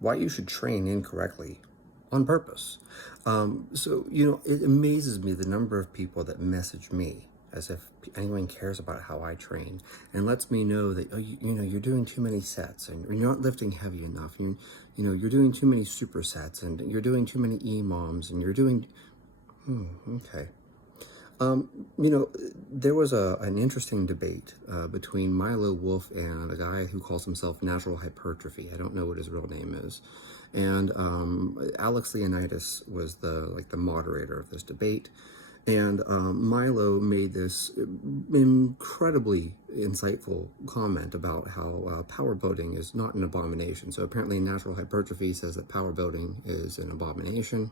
why you should train incorrectly on purpose. It amazes me the number of people that message me as if anyone cares about how I train and lets me know that, you're doing too many sets and you're not lifting heavy enough. You're doing too many supersets and you're doing too many EMOMs and you're doing, okay. There was an interesting debate between Milo Wolf and a guy who calls himself Natural Hypertrophy. I don't know what his real name is. And Alex Leonidas was the moderator of this debate. And Milo made this incredibly insightful comment about how power building is not an abomination. So apparently Natural Hypertrophy says that power building is an abomination.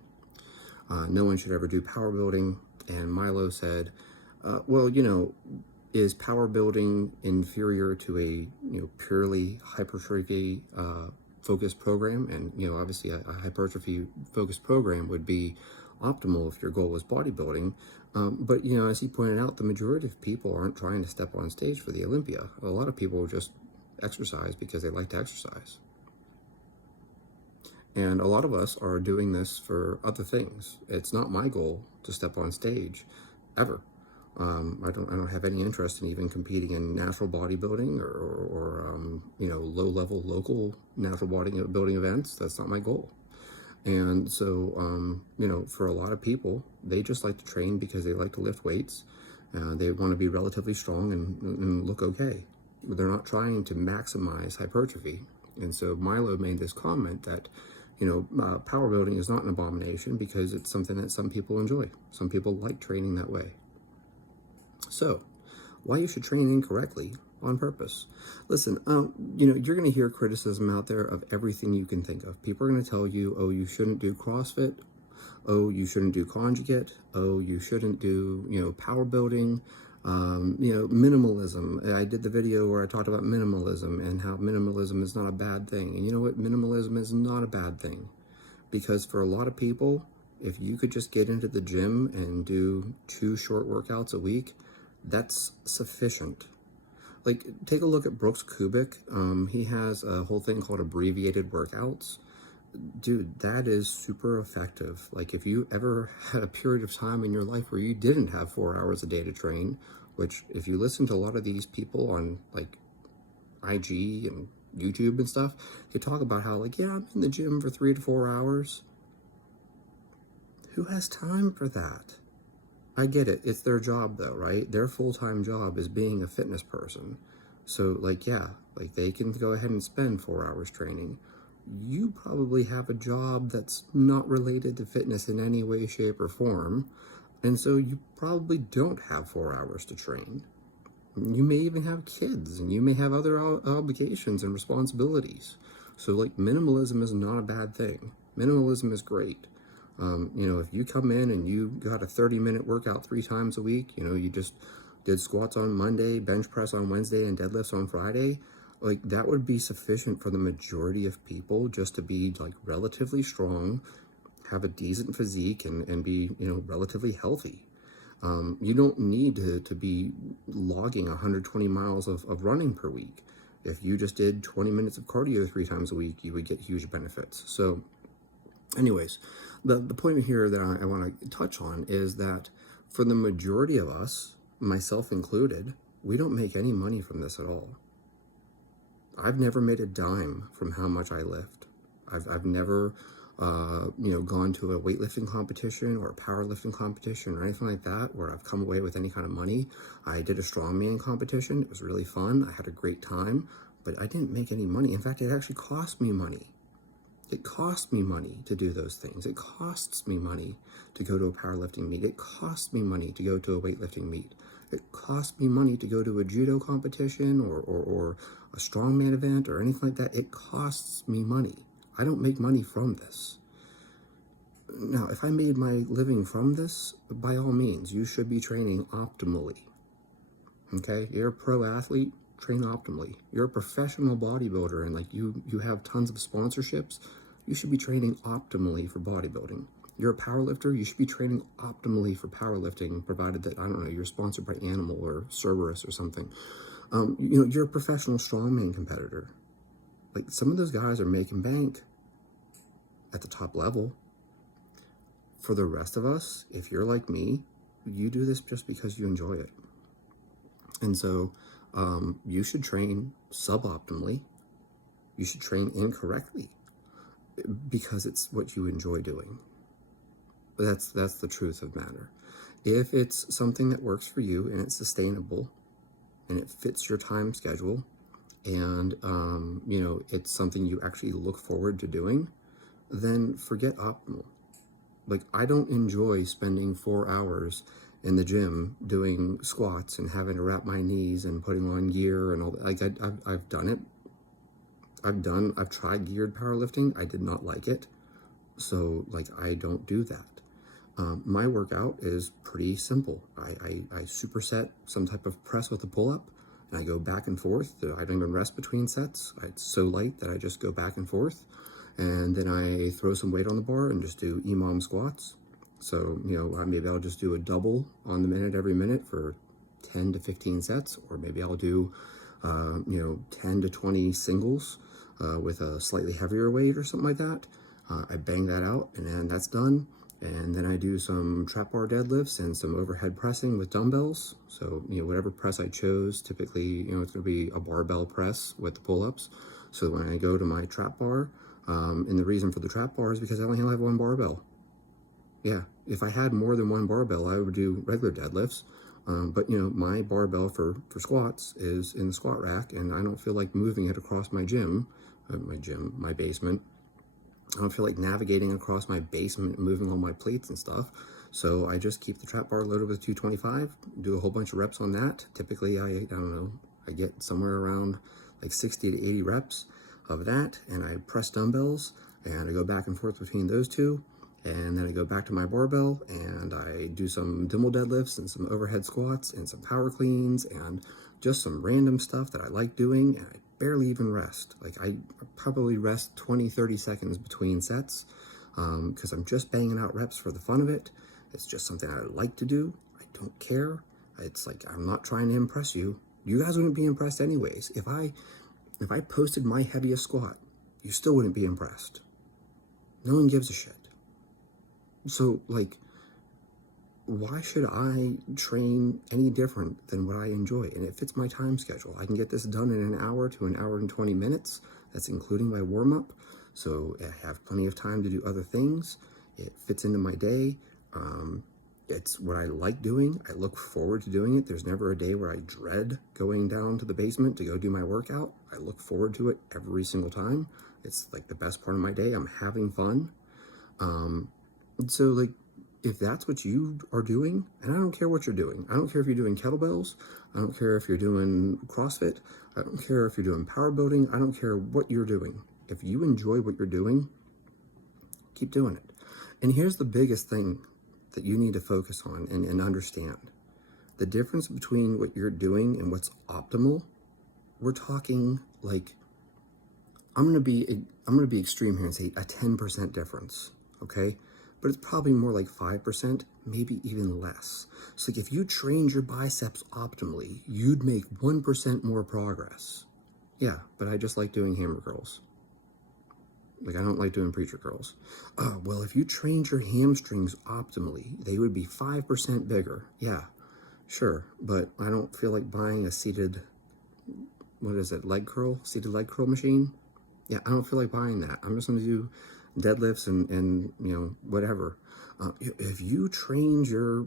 No one should ever do power building. And Milo said, is power building inferior to a purely hypertrophy focused program? And obviously a hypertrophy focused program would be optimal if your goal is bodybuilding. But as he pointed out, the majority of people aren't trying to step on stage for the Olympia. A lot of people just exercise because they like to exercise. And a lot of us are doing this for other things. It's not my goal to step on stage, ever. I don't have any interest in even competing in natural bodybuilding or low-level local natural bodybuilding events. That's not my goal. And so, for a lot of people, they just like to train because they like to lift weights. They want to be relatively strong and look okay. But they're not trying to maximize hypertrophy. And so Milo made this comment that, power building is not an abomination because it's something that some people enjoy. Some people like training that way. So, why you should train incorrectly on purpose? Listen, you're going to hear criticism out there of everything you can think of. People are going to tell you, oh, you shouldn't do CrossFit. Oh, you shouldn't do conjugate. Oh, you shouldn't do, power building. Minimalism. I did the video where I talked about minimalism and how minimalism is not a bad thing. And you know what? Minimalism is not a bad thing. Because for a lot of people, if you could just get into the gym and do 2 short workouts a week, that's sufficient. Like, take a look at Brooks Kubik. He has a whole thing called abbreviated workouts. Dude, that is super effective. Like, if you ever had a period of time in your life where you didn't have 4 hours a day to train, which if you listen to a lot of these people on like IG and YouTube and stuff, they talk about how I'm in the gym for 3 to 4 hours. Who has time for that? I get it. It's their job though, right? Their full-time job is being a fitness person. So they can go ahead and spend 4 hours training. You probably have a job that's not related to fitness in any way, shape, or form. And so you probably don't have 4 hours to train. You may even have kids and you may have other obligations and responsibilities. So minimalism is not a bad thing. Minimalism is great. If you come in and you got a 30-minute workout 3 times a week, you just did squats on Monday, bench press on Wednesday, and deadlifts on Friday, that would be sufficient for the majority of people just to be relatively strong, have a decent physique, and be, relatively healthy. You don't need to be logging 120 miles of running per week. If you just did 20 minutes of cardio 3 times a week, you would get huge benefits. So anyways, the point here that I want to touch on is that for the majority of us, myself included, we don't make any money from this at all. I've never made a dime from how much I lift. I've never, gone to a weightlifting competition or a powerlifting competition or anything like that where I've come away with any kind of money. I did a strongman competition. It was really fun. I had a great time, but I didn't make any money. In fact, it actually cost me money. It costs me money to do those things. It costs me money to go to a powerlifting meet. It costs me money to go to a weightlifting meet. It costs me money to go to a judo competition or a strongman event or anything like that. It costs me money. I don't make money from this. Now, if I made my living from this, by all means, you should be training optimally. Okay? You're a pro athlete, train optimally. You're a professional bodybuilder and you have tons of sponsorships, you should be training optimally for bodybuilding. You're a powerlifter, you should be training optimally for powerlifting, provided that, I don't know, you're sponsored by Animal or Cerberus or something. You're a professional strongman competitor. Some of those guys are making bank. at the top level. For the rest of us, if you're like me, you do this just because you enjoy it. And so you should train suboptimally. You should train incorrectly because it's what you enjoy doing. That's the truth of matter. If it's something that works for you and it's sustainable and it fits your time schedule and it's something you actually look forward to doing, then forget optimal. Like, I don't enjoy spending 4 hours in the gym doing squats and having to wrap my knees and putting on gear and all that. Like, I've done it. I've tried geared powerlifting. I did not like it. So, like, I don't do that. My workout is pretty simple. I superset some type of press with a pull-up, and I go back and forth. I don't even rest between sets. It's so light that I just go back and forth. And then I throw some weight on the bar and just do EMOM squats. So, maybe I'll just do a double on the minute every minute for 10 to 15 sets, or maybe I'll do, 10 to 20 singles with a slightly heavier weight or something like that. I bang that out, and then that's done. And then I do some trap bar deadlifts and some overhead pressing with dumbbells. So, whatever press I chose, typically, it's going to be a barbell press with the pull-ups. So when I go to my trap bar, and the reason for the trap bar is because I only have one barbell. Yeah, if I had more than one barbell, I would do regular deadlifts. But my barbell for squats is in the squat rack, and I don't feel like moving it across my basement. I don't feel like navigating across my basement and moving all my plates and stuff. So I just keep the trap bar loaded with 225, do a whole bunch of reps on that. Typically, I don't know, I get somewhere around like 60 to 80 reps of that, and I press dumbbells, and I go back and forth between those two, and then I go back to my barbell, and I do some Dimmel deadlifts and some overhead squats and some power cleans and just some random stuff that I like doing, and I barely even rest. Like, I probably rest 20-30 seconds between sets because I'm just banging out reps for the fun of it. It's just something I like to do. I don't care. It's like, I'm not trying to impress you. You guys wouldn't be impressed anyways. If I posted my heaviest squat, you still wouldn't be impressed. No one gives a shit. So, like, why should I train any different than what I enjoy? And it fits my time schedule. I can get this done in an hour to an hour and 20 minutes. That's including my warm-up. So I have plenty of time to do other things. It fits into my day. It's what I like doing. I look forward to doing it. There's never a day where I dread going down to the basement to go do my workout. I look forward to it every single time. It's like the best part of my day. I'm having fun. So, like, if that's what you are doing, and I don't care what you're doing. I don't care if you're doing kettlebells. I don't care if you're doing CrossFit. I don't care if you're doing power building. I don't care what you're doing. If you enjoy what you're doing, keep doing it. And here's the biggest thing that you need to focus on and understand. The difference between what you're doing and what's optimal, we're talking like, I'm gonna be extreme here and say a 10% difference, okay? But it's probably more like 5%, maybe even less. So like, if you trained your biceps optimally, you'd make 1% more progress. Yeah, but I just like doing hammer curls. Like, I don't like doing preacher curls. Well, if you trained your hamstrings optimally, they would be 5% bigger. Yeah, sure, but I don't feel like buying a seated seated leg curl machine. Yeah, I don't feel like buying that. I'm just gonna do deadlifts and whatever. If you trained your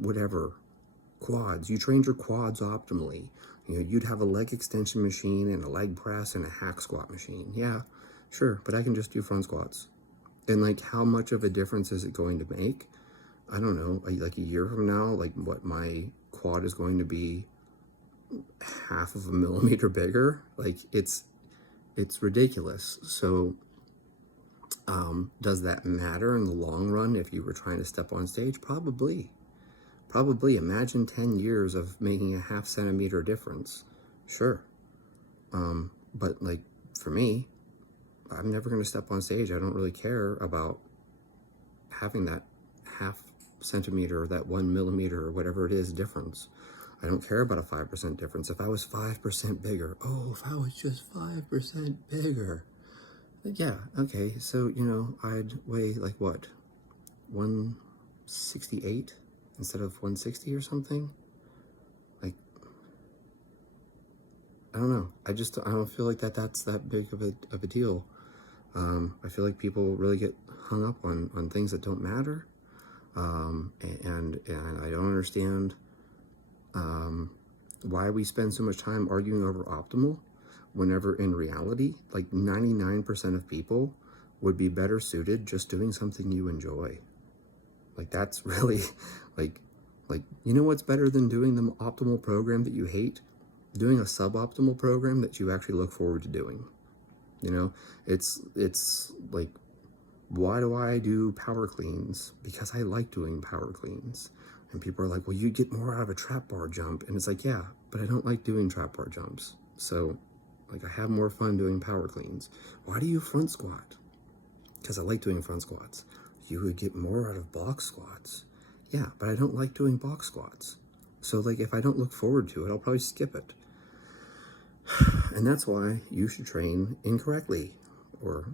quads, you trained your quads optimally, you'd have a leg extension machine and a leg press and a hack squat machine. Yeah, sure, but I can just do front squats. And like, how much of a difference is it going to make? I don't know, like a year from now, like what, my quad is going to be half of a millimeter bigger? Like, it's ridiculous. So does that matter in the long run if you were trying to step on stage? Probably. Imagine 10 years of making a half centimeter difference. Sure. But like, for me, I'm never going to step on stage. I don't really care about having that half centimeter or that 1 millimeter or whatever it is difference. I don't care about a 5% difference. If I was 5% bigger, if I was just 5% bigger, Yeah, okay, so, I'd weigh like what, 168 instead of 160 or something? Like, I don't know. I don't feel like that's that big of a deal. I feel like people really get hung up on things that don't matter. And I don't understand why we spend so much time arguing over optimal whenever in reality, like 99% of people would be better suited just doing something you enjoy. Like that's really like what's better than doing the optimal program that you hate? Doing a suboptimal program that you actually look forward to doing. It's like, why do I do power cleans? Because I like doing power cleans. And people are like, well, you get more out of a trap bar jump. And it's like, yeah, but I don't like doing trap bar jumps. So like I have more fun doing power cleans. Why do you front squat? Because I like doing front squats. You would get more out of box squats. Yeah, but I don't like doing box squats. So like if I don't look forward to it, I'll probably skip it. And that's why you should train incorrectly or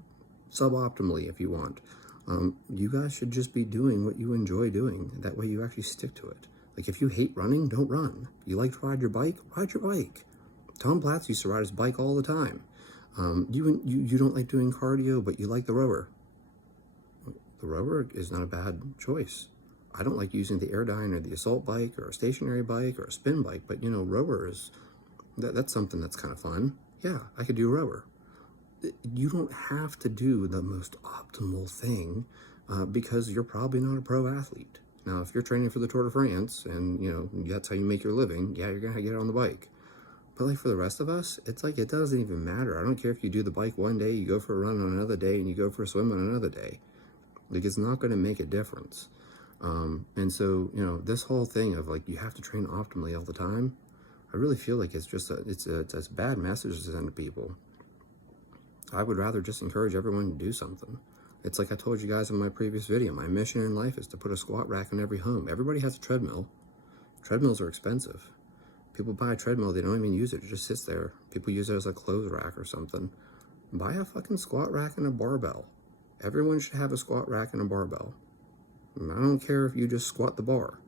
suboptimally if you want. You guys should just be doing what you enjoy doing. That way you actually stick to it. Like if you hate running, don't run. You like to ride your bike? Ride your bike. Tom Platz used to ride his bike all the time. You don't like doing cardio, but you like the rower. The rower is not a bad choice. I don't like using the Airdyne or the assault bike or a stationary bike or a spin bike, but rower is, that's something that's kind of fun. Yeah, I could do rower. You don't have to do the most optimal thing because you're probably not a pro athlete. Now, if you're training for the Tour de France and, that's how you make your living, yeah, you're going to get on the bike. But like for the rest of us, it's like it doesn't even matter. I don't care if you do the bike one day, you go for a run on another day, and you go for a swim on another day. Like it's not going to make a difference. And so, this whole thing of like you have to train optimally all the time, I really feel like it's just it's a bad message to send to people. I would rather just encourage everyone to do something. It's like I told you guys in my previous video, my mission in life is to put a squat rack in every home. Everybody has a treadmill. Treadmills are expensive. People buy a treadmill, they don't even use it. It just sits there. People use it as a clothes rack or something. Buy a fucking squat rack and a barbell. Everyone should have a squat rack and a barbell. And I don't care if you just squat the bar.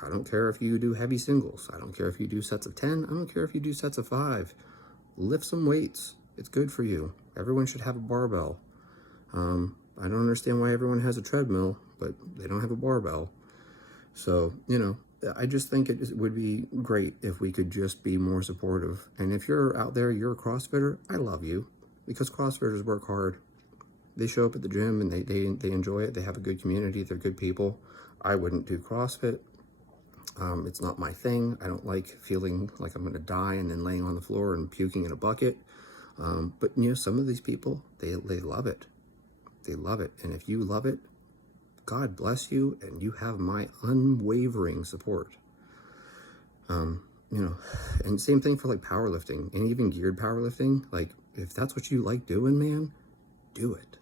I don't care if you do heavy singles. I don't care if you do sets of 10. I don't care if you do sets of 5. Lift some weights. It's good for you. Everyone should have a barbell. I don't understand why everyone has a treadmill, but they don't have a barbell. So, I just think it would be great if we could just be more supportive. And if you're out there, you're a CrossFitter, I love you. Because CrossFitters work hard. They show up at the gym and they enjoy it. They have a good community. They're good people. I wouldn't do CrossFit. It's not my thing. I don't like feeling like I'm going to die and then laying on the floor and puking in a bucket. But some of these people, they love it. They love it. And if you love it, God bless you, and you have my unwavering support. And same thing for like powerlifting and even geared powerlifting. Like if that's what you like doing, man, do it.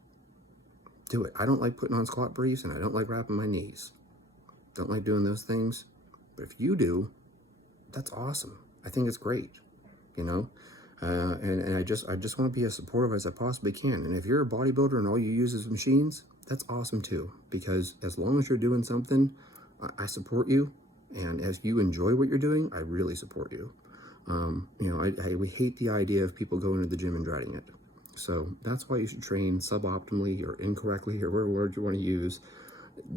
Do it. I don't like putting on squat briefs and I don't like wrapping my knees. Don't like doing those things. But if you do, that's awesome. I think it's great, and I just want to be as supportive as I possibly can. And if you're a bodybuilder and all you use is machines, that's awesome too. Because as long as you're doing something, I support you. And as you enjoy what you're doing, I really support you. We hate the idea of people going to the gym and dreading it. So that's why you should train suboptimally or incorrectly or whatever word you want to use.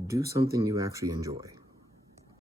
Do something you actually enjoy.